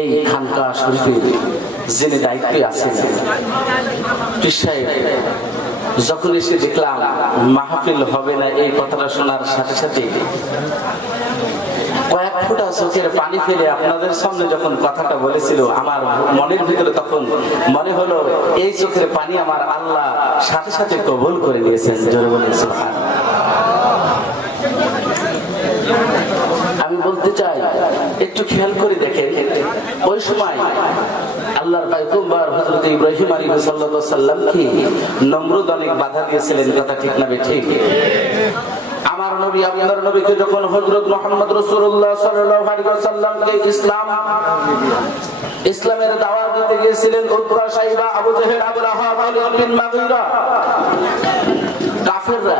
এই খানকা শরীফের যিনি দায়িত্বে আছেন পীর সাহেব, যখন এসে দেখলাম মাহফিল হবে না এই কথাটা শোনার সাথে সাথে কয়েক ফোঁটা চোখের পানি ফেলে আপনাদের সামনে যখন কথাটা বলেছিল, আমার মনের ভিতরে তখন মনে হলো এই চোখের পানি আমার আল্লাহ সাথে সাথে কবুল করে নিয়েছেন। জোরে বলেন সুবহানাল্লাহ। আমি বলতে চাই, একটু খেয়াল করে দেখেন, ওই সময় আল্লাহর পয়গম্বর হযরত ইব্রাহিম আলাইহিস সালামকে নমরুদ অনেক বাধা দিয়েছিলেন, কথা ঠিক না ঠিক? আমার নবী আপনার নবীকে যখন হযরত মুহাম্মদ রাসূলুল্লাহ সাল্লাল্লাহু আলাইহি ওয়াসাল্লামকে ইসলামের দাওয়াত দিতে গিয়েছিলেন, উতবা, শাইবা, আবু জাহেল, আবু লাহাব, ওয়ালিদ বিন মুগীরা কাফেররা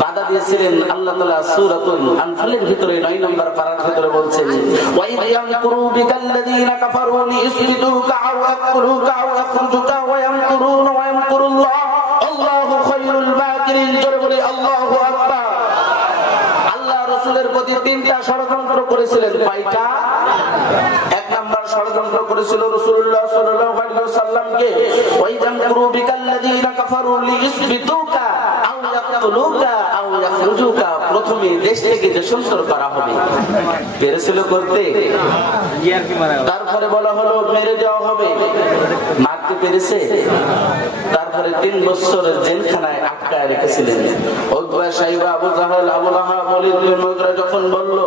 বাধা দিয়েছিলেন। আল্লাহ তাআলা সূরাতুল আনফালের ভিতরে 9 নম্বর পারার ভিতরে বলছেন, ওয়া ইয়ামকুরু বিকাল্লাযীনা কাফারু লিইসবিতুকা আও ইয়াকতুলুকা আও ইয়াখরুজুকা ওয়া ইয়ামকুরুনা ওয়া ইয়ামকুরুল্লাহ আল্লাহু খায়রুল মাকিরিন। জোরে বলি আল্লাহু আকবার। আল্লাহ রাসূলের প্রতি 3টা ষড়যন্ত্র করেছিলেন। কয়টা? 1 নম্বর ষড়যন্ত্র করেছিল রাসূলুল্লাহ সাল্লাল্লাহু আলাইহি ওয়াসাল্লামকে, ওয়া ইয়ামকুরু বিকাল্লাযীনা কাফারু লিইসবিতুকা আও ইয়াকতুলুকা আও ইয়াখরুজুকা, প্রথমে দেশ থেকে দেশান্তর করা হবে। পেরেছিল করতে? তারপরে বলা হলো মেরে দেওয়া হবে। মারতে পেরেছে? তারপরে 3 বছরের জেলখানায় আটকায় রেখেছিলেন। উতবা, শাইবা, আবু জাহেল, আবু লাহাব, ওয়ালিদ বিন মুগীরা যখন বলল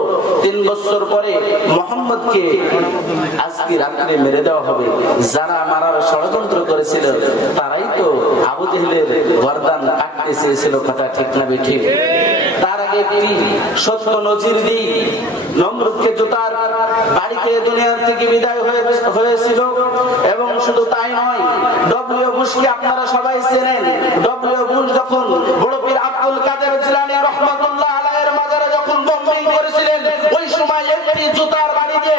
3 বছর পরে মুহাম্মদকে আজকে রাতে মেরে দেওয়া হবে, যারা মারার ষড়যন্ত্র করেছিল তারাই তো আবু জেহেলের গর্দান কাটতে চেয়েছিল, কথা ঠিক না ঠিক? তার আগে কি সত্য নজির দিই, নমরুদকে জুতার বাড়িতে দুনিয়া থেকে বিদায় হয়েছিল। এবং শুধু তাই নয়, ডব্লিউ বুশকে আপনারা সবাই চেনেন। ডব্লিউ বুশ যখন বড় পীর আব্দুল কাদের জিলানী রাহমাতুল্লাহ আলাইহির মাজারে যখন বোম্বিং করেছিলেন, ওই সময় একটি জুতার বাড়িতে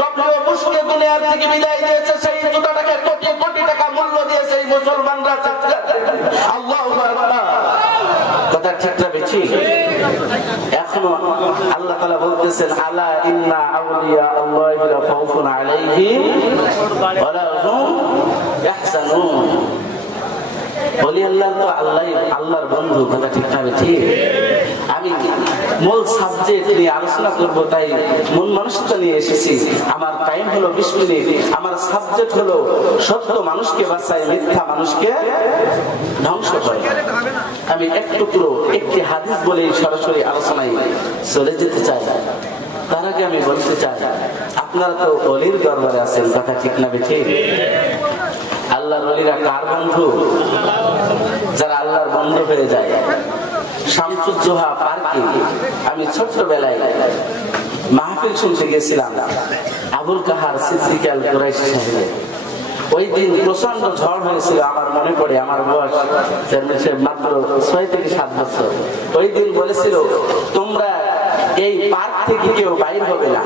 ডব্লিউ বুশকে দুনিয়া থেকে বিদায় দিয়েছে। সেই জুতাটাকে কোটি কোটি টাকা মূল্য দিয়েছে এই মুসলমানরা। আল্লাহু আকবার। কথা ঠিক না বেশি? এখনো আল্লাহ তাআলা বলতেছেন, আলা ইন্না আউলিয়া আল্লাহি লা খাউফুন আলাইহিম ওয়া লা হুম ইয়াহজানুন। বলি আল্লাহ তো আল্লাহর বন্ধু, কথা ঠিক না বেশি? আমি মূল সাবজেক্ট নিয়ে আলোচনা করব, তাই মন মানসিকতা নিয়ে এসেছি। আমার টাইম হলো 20 মিনিট। আমার সাবজেক্ট হলো সত্য মানুষকে বাঁচায়, মিথ্যা মানুষকে ধ্বংস করে। আমি একটি হাদিস বলে সরাসরি আলোচনায় চলে যেতে চাই। তার আগে আমি বলতে চাই, আপনারা তো ওলির দরবারে আছেন, কথা ঠিক না ঠিক? আল্লাহর ওলিরা কার বন্ধু? যারা আল্লাহর বন্ধু হয়ে যায়। শামসুজ্জোহা পার্কে আমি ছোট্টবেলায় মাহফিল শুনতে গেছিলাম আবুল কাহার সিদ্দিক আল কুরাইশি সাহেবের। ওই দিন প্রচন্ড ঝড় হয়েছিল। আমার মনে পড়ে, আমার বয়স মাত্র 6 থেকে 7 বছর। ওই দিন বলেছিল, তোমরা এই পার্ক থেকে কেউ বাইর হবে না।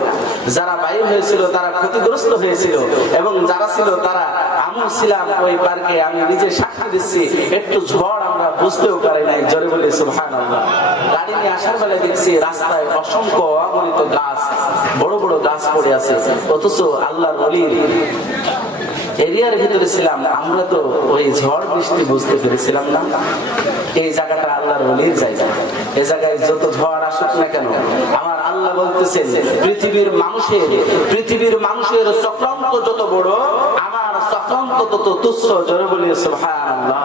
যারা বাইর হয়েছিল তারা ক্ষতিগ্রস্ত হয়েছিল, এবং যারা ছিল তারা, আমি ছিলাম ওই পার্কে, আমি নিজে সাক্ষী দিচ্ছি, একটু ঝড় আমরা বুঝতেও পারি নাই। জোরে বলে সুবহানাল্লাহ। গাড়ি নিয়ে আসার বেলা দেখছি রাস্তায় অসংখ্য অগণিত গাছ, বড় বড় গাছ পড়ে আছে, অথচ আল্লাহর ওলির এরিয়ার ভিতরে ছিলাম। আমরা তো ওই ঝড় বৃষ্টি বুঝতে পেরেছিলাম না। এই জায়গাটা আল্লাহর ওলির জায়গা। এই জায়গায় যত ঝড় আসুক না কেন, আমার আল্লাহ বলতেছেন, পৃথিবীর মানুষের চক্রান্ত যত বড়, আমার চক্রান্ত তত তুচ্ছ। জোরে বলি সুবহানাল্লাহ।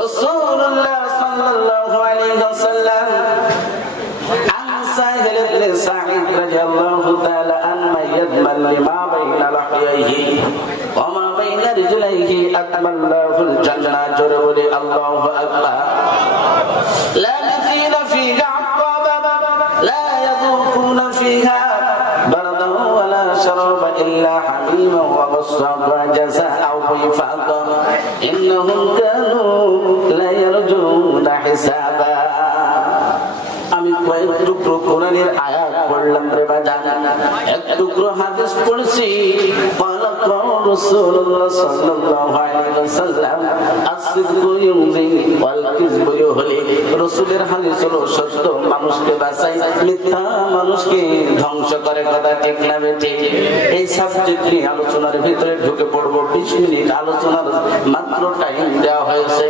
রাসূলুল্লাহ সাল্লাল্লাহু আলাইহি ওয়াসাল্লাম সাহিল ইবনে সাঈদ রাদিয়াল্লাহু তাআলা আনহু ইয়াদমান লিমা বাইনা লাহইহি ওয়া মা বাইনা রিজলাইহি আকমাল্লাহুল জান্নাহ। জোরে বলে আল্লাহু আকবার। লা নাফিনা ফিহা আতাবা লা ইয়াযুকুনা ফিহা বারদান ওয়া লা শারাবা ইল্লা হামিমা ওয়া গসাবা জাযাআ ওয়াফাকা ইন্নাহুম কানু লা ইয়ারজুনা হিসাবা। আমি কয়েক টুকরো কোরআনের আয়াত পড়লাম রে বাজান, এক টুকরো হাদিস পড়ছি। রাসূলুল্লাহ সাল্লাল্লাহু আলাইহি ওয়াসাল্লাম আসিদকু ইউজি ওয়াল কিযবু ইউহলি। রাসূলের হাদিস হলো সত্য মানুষকে বাঁচায়, মিথ্যা মানুষকে ধ্বংস করে। কথা ঠিক না বেঠিক? এই সাবজেক্ট নিয়ে আলোচনার ভিতরে ঢুকে পড়বো। 20 মিনিট আলোচনার মাত্র টাইম দেওয়া হয়েছে।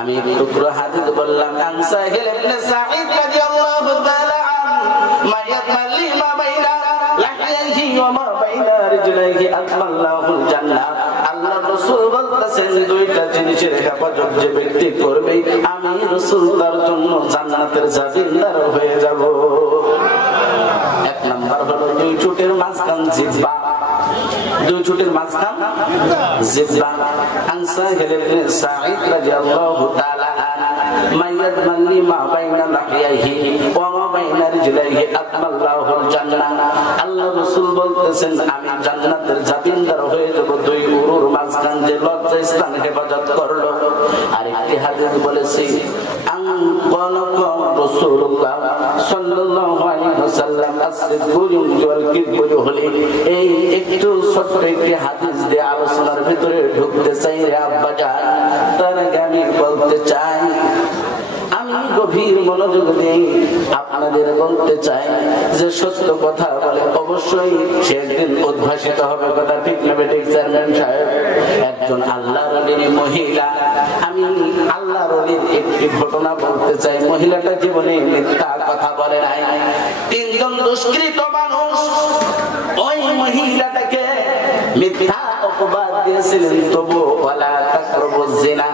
আমি একটু পুরো হাদিস বললাম। আন সাহিল ইবনে সাঈদ রাদিয়াল্লাহু তাআলা মা ইয়াতমালি মা বাইনা লাহইহি ওয়া মা বাইনা রিজলাইহি আকমাল্লাহুল জান্নাহ। আল্লাহ রাসূল বলতেছেন, দুইটা জিনিসের হেফাজত যে ব্যক্তি করবে, আমি রাসূল তার জন্য জান্নাতের জামিনদার হয়ে যাব। এক নাম্বার হলো দুই চোখের মাঝখান জিহ্বা। দুই চোখের মাঝখান জিহ্বা। আন সাহিল ইবনে সাঈদ রাদিয়াল্লাহু তাআলা মাইয়াত মাল্লি মা বাইনা লাহইহি ওয়া মা বাইনা রিজলাইহি আকমাল্লাহুল জান্নাহ। আল্লাহ রাসূল বলতেছেন, আমি জান্নাতের জামিনদার হয়ে যাব দুই উরুর মাঝখান যে লজ্জা স্থান হেফাজত করলো। আরেকটি হাদিস বলেছি, আন ক্বালা রাসূলুল্লাহ সাল্লাল্লাহু আলাইহি ওয়াসাল্লাম আসিদকু ওয়াল কিযবু ইউহলি। এই একটু ছোট্ট একটি হাদিস দিয়ে আলোচনার ভিতরে ঢুকতে চাই রে আব্বাজান। তার আগে আমি বলতে চাই, আমি গভীর মনোযোগ দিয়ে আপনাদের বলতে চাই যে সত্য কথা বলে অবশ্যই সে একদিন উদ্ভাসিত হবে। কথা ঠিক না বেঠিক চেয়ারম্যান সাহেব? একজন আল্লাহর ওলির মহিলা, আমি আল্লাহর ওলির একটি ঘটনা বলতে চাই। মহিলাটা জীবনে মিথ্যা কথা বলে নাই। 3 জন দুষ্কৃত মানুষ ওই মহিলাটাকে মিথ্যা অপবাদ দিয়েছিলেন, তবু ওয়ালা তাকরাবুজ জিনা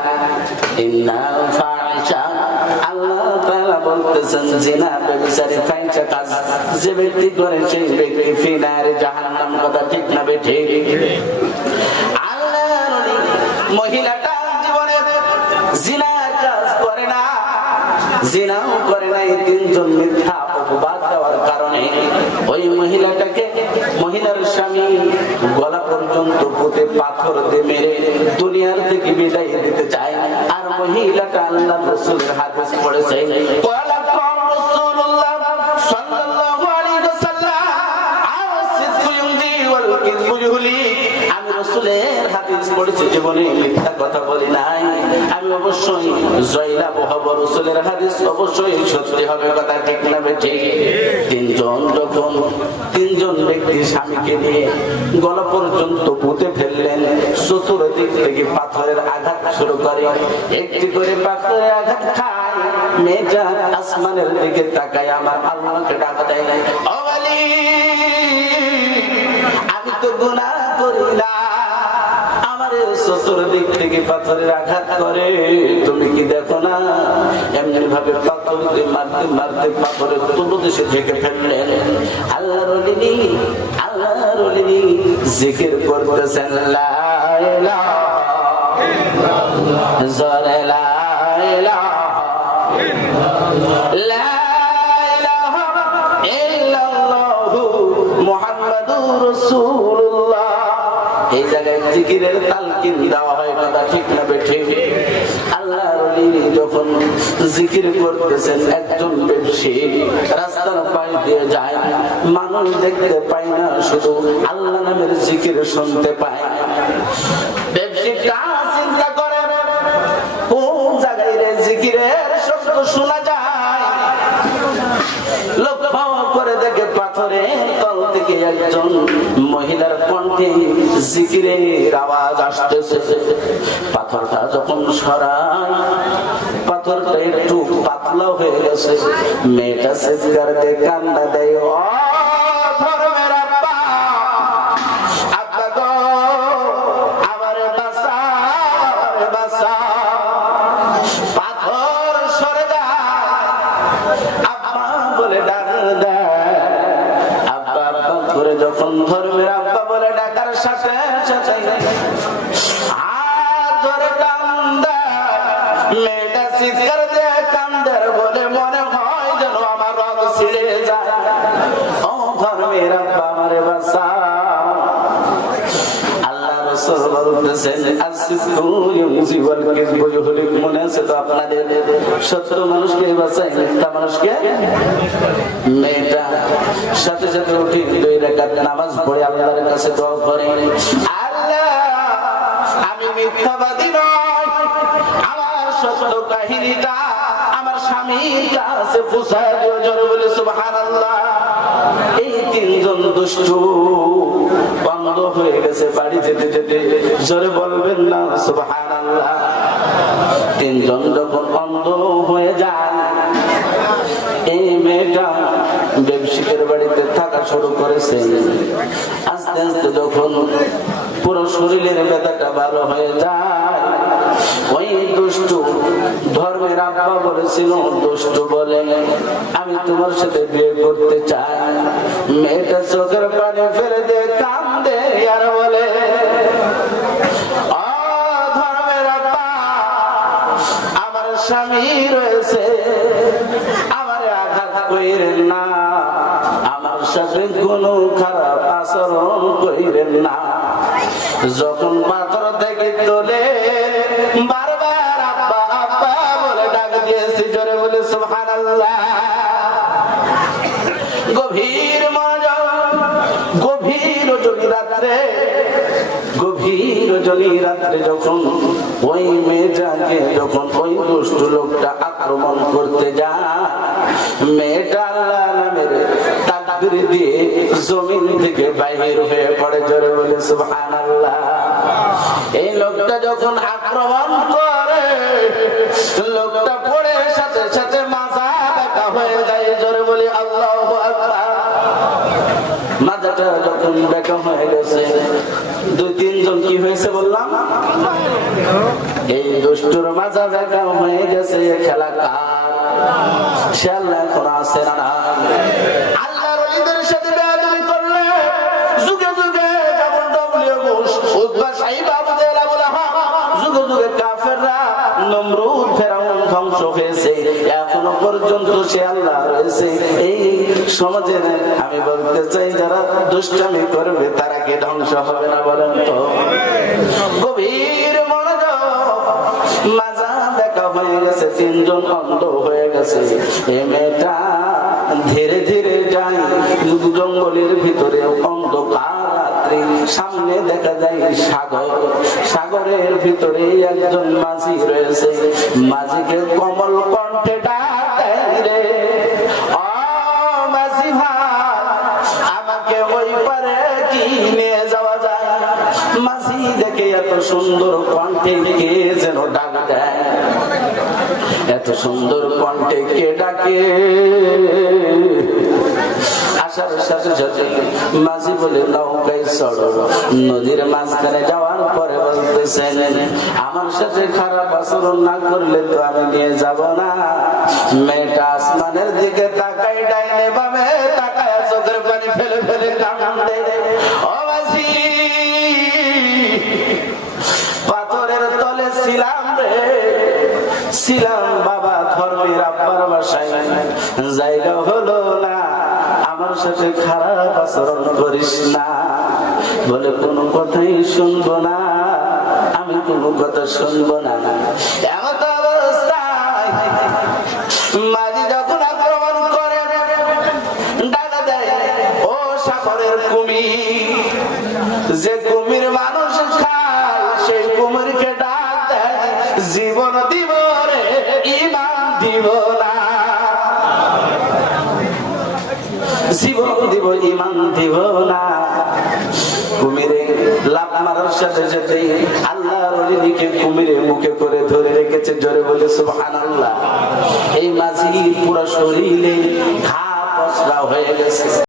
ইন্নাল ফাহিশা। আল্লাহ তাআলা বলতেছেন, জিনা ব্যভিচারী ফাহিশা কাজ যে ব্যক্তি করে সেই ব্যক্তি ফিনারে জাহান্নাম। কথা ঠিক না বেঠিক? আল্লাহর ওলি মহিলাটা জীবনে জিনার কাজ করে না, জিনাও করে নাই। 3 জন মিথ্যা অপবাদ দেওয়ার কারণে ওই মহিলাটাকে, মহিলার স্বামী গলা পর্যন্ত পুঁতে পাথর দিয়ে মেরে দুনিয়ার থেকে বিদায় দিতে চায়। আর মহিলাটা আল্লাহ রাসূলের হাদিস পড়েছে, ক্বালা রাসূলুল্লাহ সাল্লাল্লাহু আলাইহি ওয়াসাল্লাম আসিদকু ইউজি ওয়াল কিযবু ইউহলি। আমি রাসূলের হাদিস পড়েছি, জীবনে মিথ্যা কথা বলি নাই। আমি অবশ্যই জয়লাভ হব, রাসূলের হাদিস অবশ্যই সত্যি হবে। কথা ঠিক না বেঠিক? 3 জন ব্যক্তি স্বামীকে নিয়ে গলা পর্যন্ত পুঁতে ফেললেন, চতুর্দিক থেকে পাথরের আঘাত শুরু করে। একটি করে পাথরের আঘাত খায়, মেয়েটা আসমানের দিকে তাকায় আমার আল্লাহকে ডাক দেয়, ও আলী, আমি তো গুনাহ করি না, আমার চতুর্দিক থেকে পাথরের আঘাত করে, তুমি কি দেখো না? এমনি ভাবে পাথর দিয়ে মারতে মারতে পাথরের তলদেশে ঢেকে ফেললেন। আল্লাহর ওলি জিকির করতেছেন, লা ইলাহা ইল্লাল্লাহ, জোরে লা ইলাহা ইল্লাল্লাহ, লা ইলাহা ইল্লাল্লাহ মুহাম্মাদুর রাসূলুল্লাহ। এই জায়গায় জিকিরের তালকিন দেওয়া হয়। কথা ঠিক না বেঠিক? আল্লাহর ওলি যখন জিকির করতেছেন, একজন ব্যবসায়ী রাস্তার পাশ দিয়ে যায়, মানুষ দেখতে পায় না, শুধু আল্লাহ নামের জিকির শুনতে পায়। ব্যবসায়ীটা চিন্তা করে, কোন জায়গায় রে জিকিরের শব্দ শোনা যায়? লক্ষ্য করে দেখে পাথরের তল থেকে একজন মহিলার কণ্ঠে জিকিরের আওয়াজ আসতেছে। পাথরটা যখন সরায়, পাথরটা একটু পাতলা হয়ে গেছে। মেয়েটা চিৎকার দিয়ে কান্না দেয়, ও ধর্মের আব্বা, আব্বা গো, আমারে বাঁচা, বাঁচা, পাথর সরে যায়। আব্বা বলে ডাক দেয়। আব্বা আব্বা করে যখন ধর্মের আব্বা বলে ডাকার সাথে সাথে হাত ধরে কান্দে, মেয়েটা চিৎকার দিয়ে কান্দে, বলে মনে হয় যেন আমার রব ছিঁড়ে যায়। ও ধর্মের আব্বা, আমারে বাঁচাও। আল্লাহ রাসূল বলতেছেন, আসিদকু ইউজি ওয়াল কিযবু ইউহলি। মনে আছে তো আপনাদের? সত্য মানুষকে বাঁচায়, মিথ্যা মানুষকে। মেয়েটা সাথে সাথে উঠে 2 রাকাত নামাজ পড়ে আল্লাহর কাছে দোয়া করে, আর মিথ্যাবাদী নয়, আমার সত্য কাহিনীটা আমার স্বামীর কাছে পৌঁছায় দিও। জোরে বলে সুবহানাল্লাহ। এই তিনজন দুষ্টু বন্ধ হয়ে গেছে বাড়ি যেতে যেতে, জোরে বলবেন না সুবহানাল্লাহ। তিনজন যখন অন্ধ হয়ে যায়, এই মেয়েটা ব্যবসায়ীর বাড়িতে থাকা শুরু করেছে। আস্তে আস্তে যখন পুরো শরীরের ব্যথাটা ভালো হয়ে যায়, ওই দুষ্টু ধর্মের আব্বা বলেছিল, দুষ্টু বলে আমি তোমার সাথে বিয়ে করতে চাই। মেয়েটা চোখের পানি ফেলে দিয়ে কান্দে আর বলে, ও ধর্মের আব্বা, আমার স্বামী রয়েছে, আমারে আঘাত কইরেন না, আমার সাথে কোনো খারাপ আচরণ কইরেন না। যখন পাথর থেকে তোলে বারবার আব্বা আব্বা বলে ডাক দিয়েছি। জোরে বলে সুবহানাল্লাহ। গভীর মনোযোগ, গভীর রজনী রাত্রে যখন ওই মেয়েটাকে যখন ওই দুষ্ট লোকটা আক্রমণ করতে যায়, মেয়েটা আল্লাহ নামের তাকবীর দিয়ে জমিন থেকে বাইরে হয়ে পড়ে। জোরে বলে সুবহানাল্লাহ। এই লোকটা যখন আক্রমণ করে, লোকটা পড়ে সাথে সাথে মাথা ব্যথা হয়ে যায়। জোরে বলে আল্লাহু আকবার। মাথাটা যখন ব্যথা হয়ে গেছে, দুই তিনজন কি হয়েছে বললাম, এই দুষ্টুর মাথা ব্যথা হয়ে গেছে। খেলা কার? সে আল্লাহ এখন আছে না? আল্লাহর ওলিদের সাথে বেয়াদবি করলে যুগে যুগে যেমন ডব্লিউ.বুশ, উতবা, সাইবা, আবু জাহেল, আবু লাহাব, যুগে যুগে কাফেররা, নমরুদ, ফেরাউন ধ্বংস হয়েছে, এখনো পর্যন্ত সে আল্লাহ রয়েছে। এই সমাজের আমি বলতে চাই, যারা দুষ্টামি করবে তারা কি ধ্বংস হবে না বলেন তো? গভীর মনোযোগ, মাজা দেখা হয়ে গেছে, তিনজন অন্ধ হয়ে গেছে। এই মেয়েটা ধীরে ধীরে যায় জঙ্গলের ভিতরে, অন্ধকার রাত্রি, সামনে দেখা যায় সাগর, সাগরের ভিতরে একজন মাঝি রয়েছে। মাঝিকে কমল কণ্ঠে ডাক দেয়, রে ও মাঝি ভাই, আমাকে ওই পারে কি নিয়ে যাওয়া যায়? মাঝি দেখে এত সুন্দর কণ্ঠে কে যেন ডাক দেয়, এত সুন্দর কণ্ঠে কে ডাকে। আসার সাথে সাথে মাঝি বলে নৌকায় চড়ো। নদীর মাঝখানে যাওয়ার পরে বলতেছেন, আমার সাথে খারাপ আচরণ না করলে তো আমি নিয়ে যাব না। মেয়েটা আসমানের দিকে তাকাই, ডাইনে বামে তাকায়, চোখের পানি ফেলে ফেলে কান্দে। ও মাঝি, পাথরের তলে ছিলাম রে, ছিলাম বাবা ধর্মের আব্বার বাসায়, জায়গা হলো না, আমার সাথে খারাপ আচরণ করিস না। বলে কোনো কথাই শুনবো না, আমি কোনো কথা শুনবো না। এমন অবস্থায় মাঝি যখন আক্রমণ করে, ডাকা দেয়, ও সাগরের কুমির, যে কুমির মানুষ খায় সেই কুমিরকে ডাক দেয়, জীবন দিব রে, ঈমান দিব না, জীবন দিব, ঈমান দিব না। কুমিরে লাফ মারার সাথে সাথে আল্লাহর ওলিকে কুমিরে মুখে করে ধরে রেখেছে। জোরে বলে সুবহানাল্লাহ। এই মাঝি পুরো শরীরে ঘা পচরা হয়ে গেছে।